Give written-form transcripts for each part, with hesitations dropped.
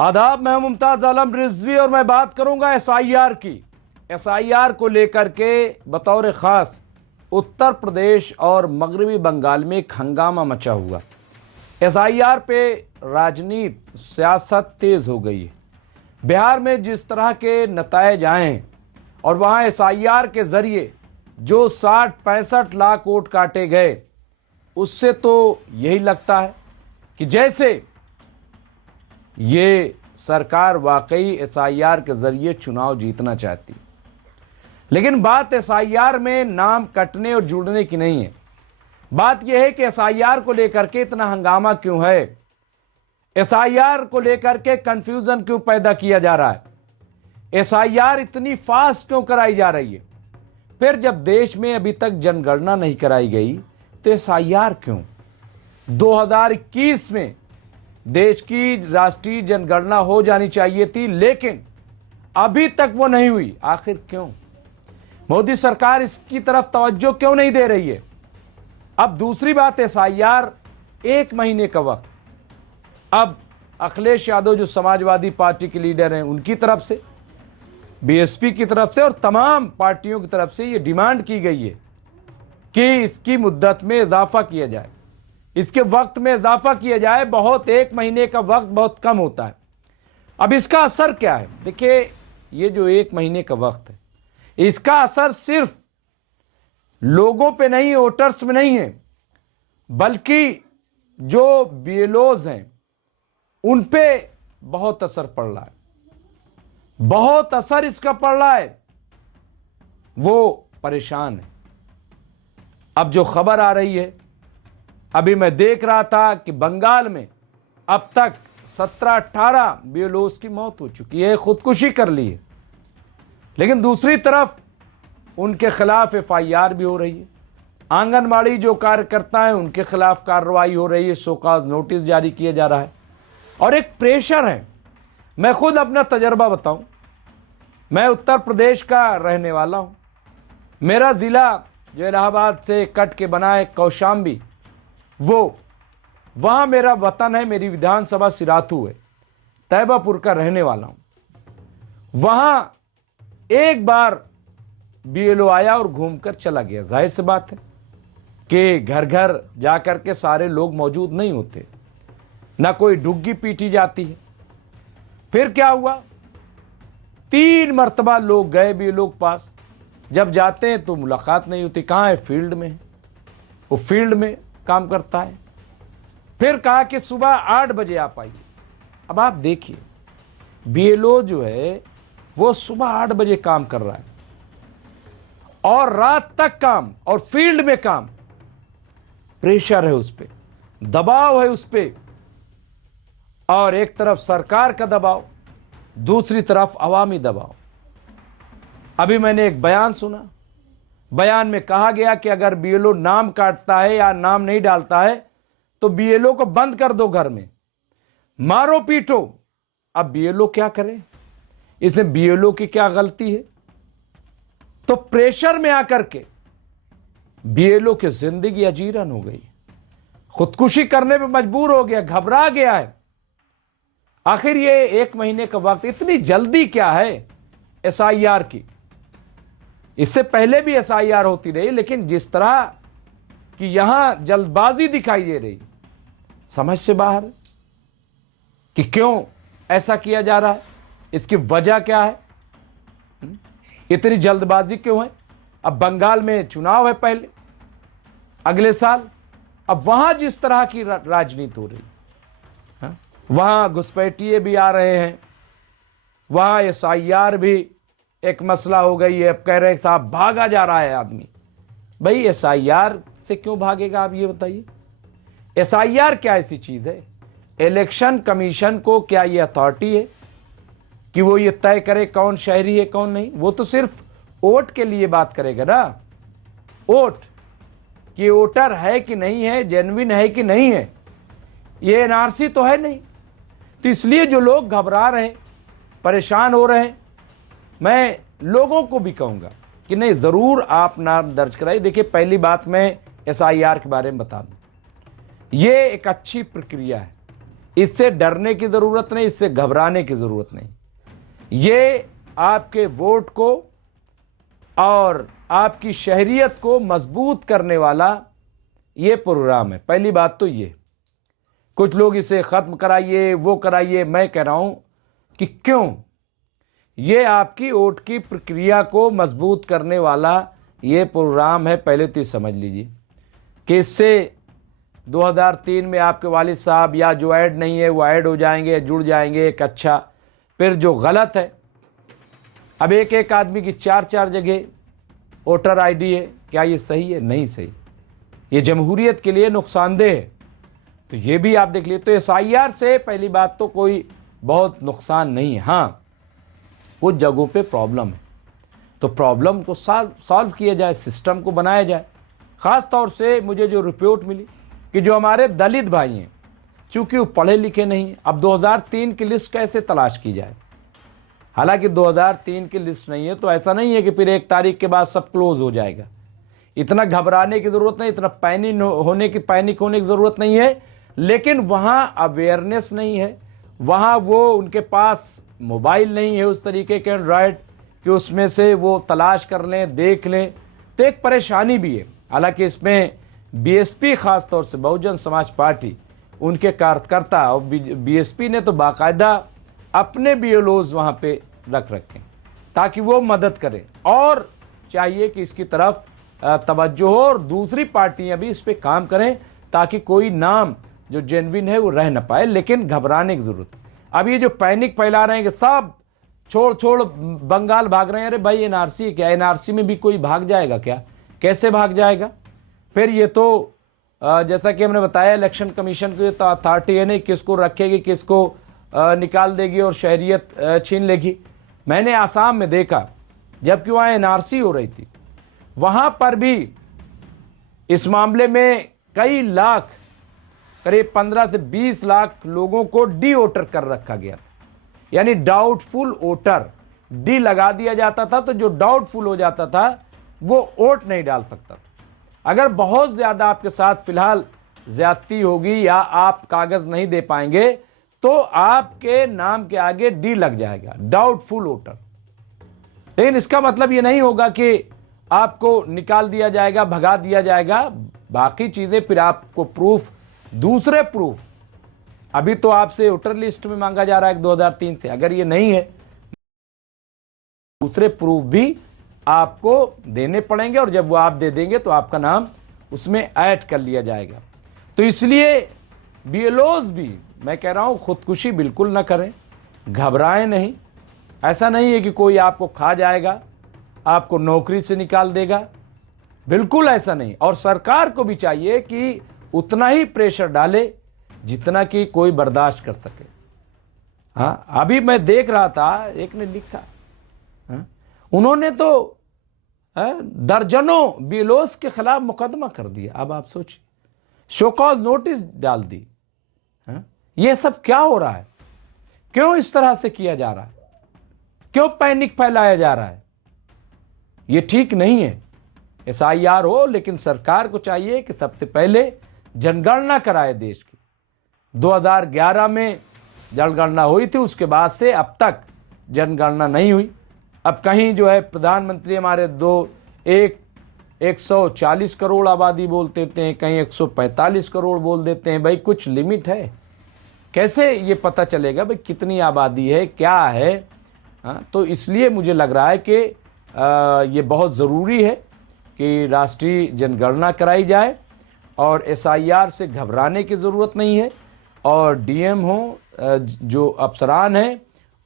आदाब, मैं मुमताज आलम रिजवी और मैं बात करूंगा एसआईआर की। एसआईआर को लेकर के बतौर ख़ास उत्तर प्रदेश और मगरबी बंगाल में एक हंगामा मचा हुआ। एसआईआर पे राजनीति सियासत तेज़ हो गई है। बिहार में जिस तरह के नतायज आए और वहाँ एसआईआर के ज़रिए जो 60-65 लाख वोट काटे गए, उससे तो यही लगता है कि जैसे ये सरकार वाकई एसआईआर के जरिए चुनाव जीतना चाहती। लेकिन बात एसआईआर में नाम कटने और जुड़ने की नहीं है। बात यह है कि एसआईआर को लेकर के इतना हंगामा क्यों है, एसआईआर को लेकर के कंफ्यूजन क्यों पैदा किया जा रहा है, एसआईआर इतनी फास्ट क्यों कराई जा रही है। फिर जब देश में अभी तक जनगणना नहीं कराई गई तो एसआईआर क्यों। 2021 में देश की राष्ट्रीय जनगणना हो जानी चाहिए थी, लेकिन अभी तक वो नहीं हुई। आखिर क्यों? मोदी सरकार इसकी तरफ तवज्जो क्यों नहीं दे रही है। अब दूसरी बात, एसआईआर 1 महीने का वक्त। अब अखिलेश यादव जो समाजवादी पार्टी के लीडर हैं, उनकी तरफ से, बीएसपी की तरफ से और तमाम पार्टियों की तरफ से ये डिमांड की गई है कि इसकी मुद्दत में इजाफा किया जाए, इसके वक्त में इजाफा किया जाए। 1 महीने का वक्त बहुत कम होता है। अब इसका असर क्या है? देखिए, ये जो 1 महीने का वक्त है, इसका असर सिर्फ लोगों पे नहीं, वोटर्स में नहीं है, बल्कि जो बीएलओज हैं उन पे बहुत असर पड़ रहा है। बहुत असर इसका पड़ रहा है। वो परेशान है। अब जो खबर आ रही है, अभी मैं देख रहा था कि बंगाल में अब तक 17-18 बीएलओज की मौत हो चुकी है, खुदकुशी कर ली है। लेकिन दूसरी तरफ उनके खिलाफ एफआईआर भी हो रही है। आंगनबाड़ी जो कार्यकर्ता हैं उनके खिलाफ कार्रवाई हो रही है, शोकाज नोटिस जारी किया जा रहा है और एक प्रेशर है। मैं खुद अपना तजर्बा बताऊं, मैं उत्तर प्रदेश का रहने वाला हूं। मेरा ज़िला जो इलाहाबाद से कट के बना है, कौशाम्बी, वो वहाँ मेरा वतन है। मेरी विधानसभा सिराथू है, तैयबापुर का रहने वाला हूँ। वहाँ एक बार बीएलओ आया और घूमकर चला गया। जाहिर सी बात है कि घर घर जाकर के सारे लोग मौजूद नहीं होते, ना कोई डुग्गी पीटी जाती है। फिर क्या हुआ, 3 मरतबा लोग गए बीएलओ के पास। जब जाते हैं तो मुलाकात नहीं होती। कहाँ है? फील्ड में है, वो फील्ड में काम करता है। फिर कहा कि सुबह 8 बजे आप आइए। अब आप देखिए, बीएलओ जो है वो सुबह 8 बजे काम कर रहा है और रात तक काम और फील्ड में काम। प्रेशर है उस पर, दबाव है उस पर, और एक तरफ सरकार का दबाव, दूसरी तरफ अवामी दबाव। अभी मैंने एक बयान सुना, बयान में कहा गया कि अगर बीएलओ नाम काटता है या नाम नहीं डालता है तो बीएलओ को बंद कर दो, घर में मारो पीटो। अब बीएलओ क्या करे? इसमें बीएलओ की क्या गलती है? तो प्रेशर में आकर के बीएलओ की जिंदगी अजीरन हो गई, खुदकुशी करने पे मजबूर हो गया, घबरा गया है। आखिर ये 1 महीने का वक्त, इतनी जल्दी क्या है एसआईआर की? इससे पहले भी एसआईआर होती रही, लेकिन जिस तरह कि यहां जल्दबाजी दिखाई दे रही, समझ से बाहर है कि क्यों ऐसा किया जा रहा है, इसकी वजह क्या है, इतनी जल्दबाजी क्यों है। अब बंगाल में चुनाव है पहले, अगले साल। अब वहां जिस तरह की राजनीति हो रही है, वहां घुसपैठिए भी आ रहे हैं, वहां एसआईआर भी एक मसला हो गई है। अब कह रहे हैं साहब भागा जा रहा है आदमी। भाई एसआईआर से क्यों भागेगा, आप ये बताइए। एसआईआर क्या ऐसी चीज है? इलेक्शन कमीशन को क्या ये अथॉरिटी है कि वो ये तय करे कौन शहरी है कौन नहीं? वो तो सिर्फ वोट के लिए बात करेगा ना, वोट कि वोटर है कि नहीं है, जेन्युइन है कि नहीं है। ये एनआरसी तो है नहीं। तो इसलिए जो लोग घबरा रहे हैं, परेशान हो रहे हैं, मैं लोगों को भी कहूंगा कि नहीं, जरूर आप नाम दर्ज कराइए। देखिए, पहली बात मैं एसआईआर के बारे में बता दूं, ये एक अच्छी प्रक्रिया है, इससे डरने की ज़रूरत नहीं, इससे घबराने की ज़रूरत नहीं। ये आपके वोट को और आपकी शहरियत को मजबूत करने वाला ये प्रोग्राम है। पहली बात तो ये, कुछ लोग इसे ख़त्म कराइए, वो कराइए, मैं कह रहा हूं कि क्यों, ये आपकी वोट की प्रक्रिया को मजबूत करने वाला ये प्रोग्राम है। पहले तो समझ लीजिए कि इससे 2003 में आपके वालिद साहब या जो ऐड नहीं है वो ऐड हो जाएंगे, जुड़ जाएंगे एक अच्छा। फिर जो गलत है, अब एक एक आदमी की 4-4 जगह वोटर आईडी है, क्या ये सही है? नहीं सही, ये जमहूरियत के लिए नुकसानदेह है। तो ये भी आप देख लीजिए। तो SIR से पहली बात तो कोई बहुत नुकसान नहीं है। हाँ, कुछ जगहों पे प्रॉब्लम है, तो प्रॉब्लम को सॉल्व किया जाए, सिस्टम को बनाया जाए। ख़ास तौर से मुझे जो रिपोर्ट मिली कि जो हमारे दलित भाई हैं, चूँकि वो पढ़े लिखे नहीं हैं, अब 2003 की लिस्ट कैसे तलाश की जाए? हालांकि 2003 की लिस्ट नहीं है, तो ऐसा नहीं है कि फिर 1 तारीख के बाद सब क्लोज हो जाएगा। इतना घबराने की ज़रूरत नहीं, इतना पैनिक होने की ज़रूरत नहीं है। लेकिन वहाँ अवेयरनेस नहीं है, वहाँ वो उनके पास मोबाइल नहीं है उस तरीके के एंड्रॉयड कि उसमें से वो तलाश कर लें, देख लें, तो एक परेशानी भी है। हालांकि इसमें BSP खास तौर से बहुजन समाज पार्टी, उनके कार्यकर्ता और BSP ने तो बाकायदा अपने BLOs वहाँ पे रख रखें ताकि वो मदद करें। और चाहिए कि इसकी तरफ तवज्जो हो और दूसरी पार्टियां भी इस पे काम करें ताकि कोई नाम जो जेन्युइन है वो रह ना पाए। लेकिन घबराने की जरूरत। अब ये जो पैनिक फैला रहे हैं कि सब छोड़ बंगाल भाग रहे हैं, अरे भाई NRC क्या, NRC में भी कोई भाग जाएगा क्या? कैसे भाग जाएगा? फिर ये तो जैसा कि हमने बताया, इलेक्शन कमीशन की तो अथॉरिटी है नहीं, किसको रखेगी, किसको निकाल देगी और शहरियत छीन लेगी। मैंने आसाम में देखा, जबकि वहाँ NRC हो रही थी, वहाँ पर भी इस मामले में कई लाख, करीब 15 से 20 लाख लोगों को डी वोटर कर रखा गया, यानी डाउटफुल वोटर। डी लगा दिया जाता था तो जो डाउटफुल हो जाता था वो वोट नहीं डाल सकता। अगर बहुत ज़्यादा आपके साथ फिलहाल ज्यादती होगी या आप कागज़ नहीं दे पाएंगे तो आपके नाम के आगे डी लग जाएगा, डाउटफुल वोटर। लेकिन इसका मतलब ये नहीं होगा कि आपको निकाल दिया जाएगा, भगा दिया जाएगा। बाकी चीज़ें फिर आपको प्रूफ, दूसरे प्रूफ, अभी तो आपसे वोटर लिस्ट में मांगा जा रहा है 2003 से, अगर ये नहीं है दूसरे प्रूफ भी आपको देने पड़ेंगे और जब वो आप दे देंगे तो आपका नाम उसमें ऐड कर लिया जाएगा। तो इसलिए BLOs भी, मैं कह रहा हूं, खुदकुशी बिल्कुल ना करें, घबराएं नहीं। ऐसा नहीं है कि कोई आपको खा जाएगा, आपको नौकरी से निकाल देगा, बिल्कुल ऐसा नहीं। और सरकार को भी चाहिए कि उतना ही प्रेशर डाले जितना कि कोई बर्दाश्त कर सके। हाँ, अभी मैं देख रहा था, एक ने लिखा, हाँ, उन्होंने तो दर्जनों BLOs के खिलाफ मुकदमा कर दिया। अब आप सोचिए, शो कॉज नोटिस डाल दी। ये सब क्या हो रहा है? क्यों इस तरह से किया जा रहा है? क्यों पैनिक फैलाया जा रहा है? ये ठीक नहीं है। SIR हो, लेकिन सरकार को चाहिए कि सबसे पहले जनगणना कराए देश की। 2011 में जनगणना हुई थी, उसके बाद से अब तक जनगणना नहीं हुई। अब कहीं जो है प्रधानमंत्री हमारे 140 करोड़ आबादी बोल देते हैं, कहीं 145 करोड़ बोल देते हैं। भाई कुछ लिमिट है, कैसे ये पता चलेगा भाई कितनी आबादी है, क्या है? तो इसलिए मुझे लग रहा है कि ये बहुत ज़रूरी है कि राष्ट्रीय जनगणना कराई जाए और SIR से घबराने की ज़रूरत नहीं है। और DM हो, जो अफसरान हैं,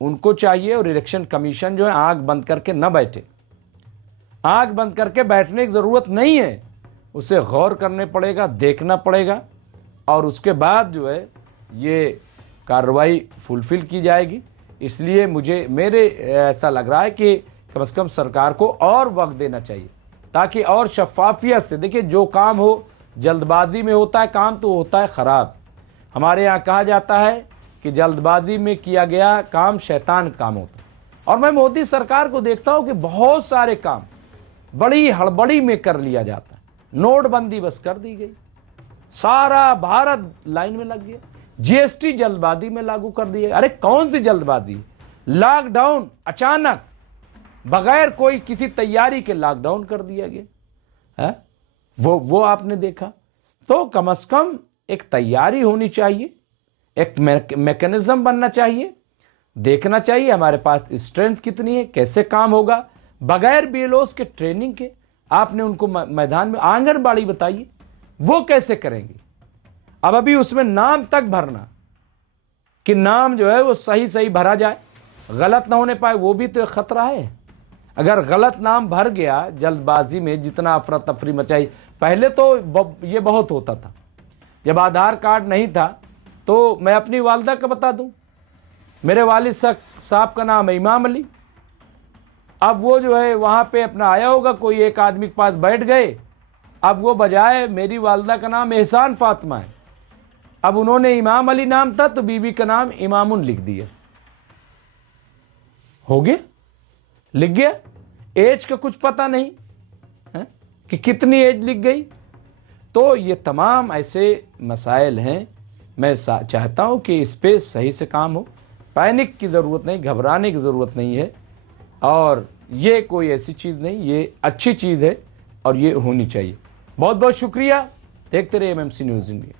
उनको चाहिए, और इलेक्शन कमीशन जो है आंख बंद करके न बैठे। आंख बंद करके बैठने की ज़रूरत नहीं है, उसे गौर करने पड़ेगा, देखना पड़ेगा, और उसके बाद जो है ये कार्रवाई फुलफिल की जाएगी। इसलिए मेरे ऐसा लग रहा है कि कम से कम सरकार को और वक्त देना चाहिए ताकि और शफाफियत से, देखिए जो काम हो जल्दबाजी में होता है काम तो होता है ख़राब। हमारे यहाँ कहा जाता है कि जल्दबाजी में किया गया काम शैतान काम होता है। और मैं मोदी सरकार को देखता हूँ कि बहुत सारे काम बड़ी हड़बड़ी में कर लिया जाता है। नोटबंदी बस कर दी गई, सारा भारत लाइन में लग गया। जीएसटी जल्दबाजी में लागू कर दिए। अरे कौन सी जल्दबाजी, लॉकडाउन अचानक बगैर कोई किसी तैयारी के लॉकडाउन कर दिया गया है, वो आपने देखा। तो कम से कम एक तैयारी होनी चाहिए, एक मैकेनिज्म बनना चाहिए, देखना चाहिए हमारे पास स्ट्रेंथ कितनी है, कैसे काम होगा। बगैर बीएलओस के ट्रेनिंग के आपने उनको मैदान में आंगनबाड़ी बताइए, वो कैसे करेंगे। अब अभी उसमें नाम तक भरना, कि नाम जो है वो सही सही भरा जाए, गलत ना होने पाए, वो भी तो एक खतरा है। अगर गलत नाम भर गया जल्दबाजी में, जितना अफरा तफरी मचाई, पहले तो ये बहुत होता था। जब आधार कार्ड नहीं था तो मैं अपनी वालदा का बता दूं, मेरे वालिद साहब का नाम है इमाम अली। अब वो जो है वहाँ पे अपना आया होगा, कोई एक आदमी के पास बैठ गए, अब वो बजाय मेरी वालदा का नाम एहसान फातिमा है, अब उन्होंने इमाम अली नाम था तो बीबी का नाम इमामुन लिख दिया। हो गया, लिख गया, एज का कुछ पता नहीं है कि कितनी एज लिख गई। तो ये तमाम ऐसे मसाइल हैं। मैं चाहता हूं कि इस पे सही से काम हो, पैनिक की ज़रूरत नहीं, घबराने की ज़रूरत नहीं है, और ये कोई ऐसी चीज़ नहीं, ये अच्छी चीज़ है और ये होनी चाहिए। बहुत बहुत शुक्रिया। देखते रहिए एमएमसी न्यूज़ इंडिया।